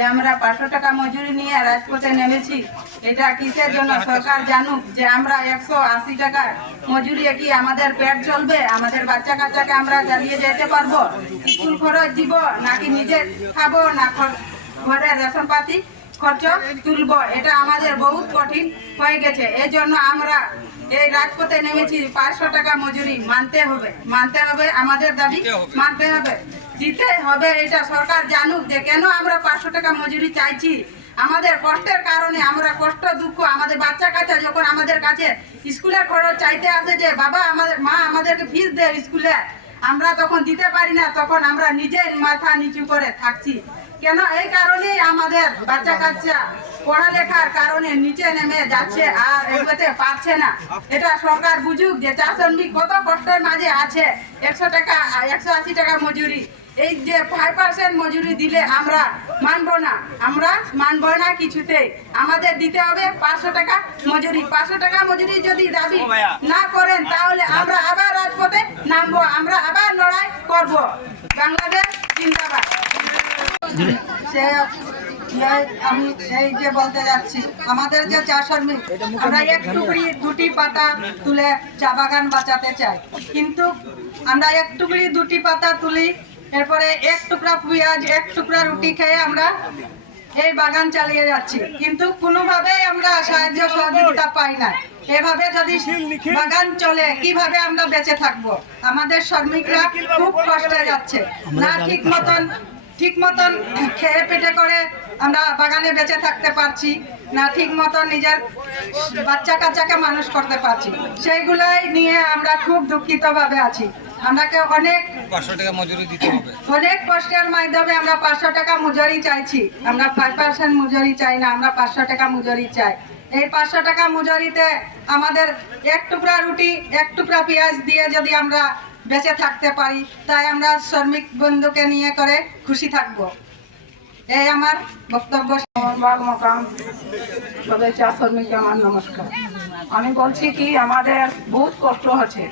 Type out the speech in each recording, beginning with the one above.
যে আমরা 500 টাকা মজুরি নিয়ে রাজপথে নেমেছি। এটা কিসের জন্য সরকার জানুক যে আমরা 180 টাকা মজুরি কি আমাদের পেট চলবে? আমাদের বাচ্চা কাচ্চাকে আমরা চালিয়ে যেতে পারবো? স্কুল খরচ দিব নাকি নিজে খাবো, না ঘরের রেশন পাতি খরচ তুলবো? এটা আমাদের বহুত কঠিন হয়ে গেছে। এই জন্য আমরা এই রাজপথে নেমেছি। 500 টাকা মজুরি মানতে হবে, আমাদের দাবি মানতে হবে, দিতে হবে। এটা সরকার জানুক যে কেন আমরা 500 টাকা মজুরি চাইছি। আমাদের কষ্টের কারণে আমরা কষ্ট দুঃখ, আমাদের বাচ্চা কাচ্চা যখন আমাদের কাছে স্কুলের খরচ চাইতে আসে যে বাবা আমাদের মা আমাদেরকে ফিস দেয় স্কুলে, আমরা তখন দিতে পারি না, তখন আমরা নিজে মাথা নিচু করে থাকছি। কেন? এই কারণেই আমাদের বাচ্চা কাচ্চা পড়ালেখার কারণে নিচে নেমে যাচ্ছে আর এগোতে পারছে না। এটা সরকার বুঝুক যে চা শ্রমিক কত কষ্টের মাঝে আছে। 180 টাকা মজুরি, এই যে 5% মজুরি দিলে আমরা মানবো না কিছুতেই। আমাদের দিতে হবে 500 টাকা মজুরি। 500 টাকা মজুরি যদি দাবি না করেন তাহলে আমরা আবার রাজপথে নামবো, আমরা আবার লড়াই করব। বাংলাদেশ জিন্দাবাদ। আমি এই যে বলতে যাচ্ছি, আমাদের যে চা শ্রমিক, আমরা এক টুকরি দুটি পাতা তুলে চা বাগান বাঁচাতে চাই, কিন্তু আমরা এক টুকরি দুটি পাতা তুলি, এরপরে এক টুকরা পেঁয়াজ এক টুকরা রুটি খেয়ে আমরা এই বাগান চালিয়ে যাচ্ছি, কিন্তু কোনোভাবেই আমরা সাহায্য সহযোগিতা পাই না। এভাবে যদি বাগান চলে কিভাবে আমরা বেঁচে থাকবো? আমাদের শ্রমিকরা খুব কষ্টে যাচ্ছে, না ঠিক মতন খেয়ে পেটে করে আমরা বাগানে বেঁচে থাকতে পারছি না, ঠিক মতন নিজের বাচ্চা কাচ্চাকে মানুষ করতে পারছি। সেইগুলাই নিয়ে আমরা খুব দুঃখিত ভাবে আছি। আমরাকে অনেক 500 টাকা মজুরি দিতে হবে, অনেক কষ্টের মাধ্যমে আমরা 500 টাকা মজুরি চাইছি। আমরা 5% মজুরি চাই না, আমরা 500 টাকা মজুরি চাই। এই 500 টাকা মজুরিতে আমাদের এক টুকরা রুটি এক টুকরা পেঁয়াজ দিয়ে যদি আমরা বেঁচে থাকতে পারি, তাই আমরা শ্রমিক বন্ধুকে নিয়ে করে খুশি থাকবো। এই আমার বক্তব্য। চা শ্রমিককে আমার নমস্কার। আমি বলছি কি আমাদের বহুত কষ্ট হচ্ছে।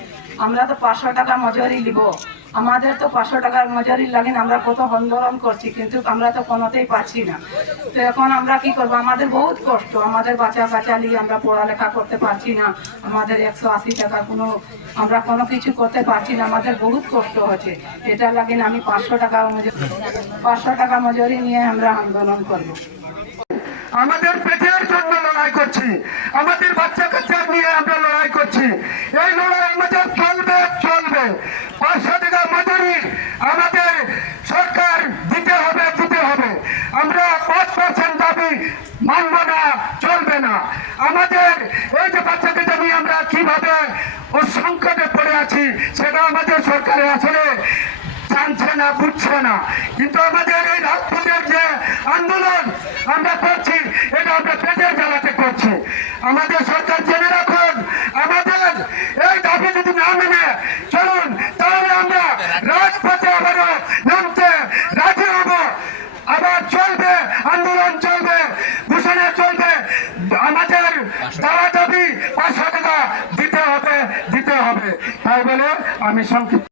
আমরা তো 500 টাকা মজুরি নিব, আমাদের তো 500 টাকার মজুরি লাগে, আমরা কত আন্দোলন করছি কিন্তু আমরা তো কোনোতেই পাচ্ছি না। তো এখন আমরা কি করবো? আমাদের বহুত কষ্ট, আমাদের বাচ্চা কাচ্চা নিয়ে আমরা পড়ালেখা করতে পারছি না, আমাদের 180 টাকা আমরা কোনো কিছু করতে পারছি না, আমাদের বহুত কষ্ট হচ্ছে। এটা লাগে না আমি 500 টাকা মজুরি নিয়ে আমরা আন্দোলন করবো। আমাদের পেটের জন্য লড়াই করছি, আমাদের বাচ্চা কাচ্চা নিয়ে আমরা লড়াই করছি। এই লড়াই আমাদের চলবে। 500 টাকা মজুরি আমাদের সরকার দিতে হবে। আমরা 5% দাবি মানব না, চলবে না। আমাদের এই যে বাচ্চা কাচ্চা নিয়ে আমরা কিভাবে ও সংকটে পড়ে আছি সেটা আমাদের সরকারের আসলে জানছে না, বুঝছে না। কিন্তু আমাদের এই রাজপথের যে আন্দোলন আমরা করছি, এটা আমরা পেটের জ্বালাতে করছি। আমাদের সরকার জেনে রাখুন, আমাদের এই দাবি যদি না মেনে চলুন তাহলে আমরা রাজপথে আবারও নামতে রাজি হব। আবার চলবে, আন্দোলন চলবে, ঘোষণা চলবে। আমাদের দাবি 500 টাকা দিতে হবে। তাই বলে আমি সংক্ষিপ্ত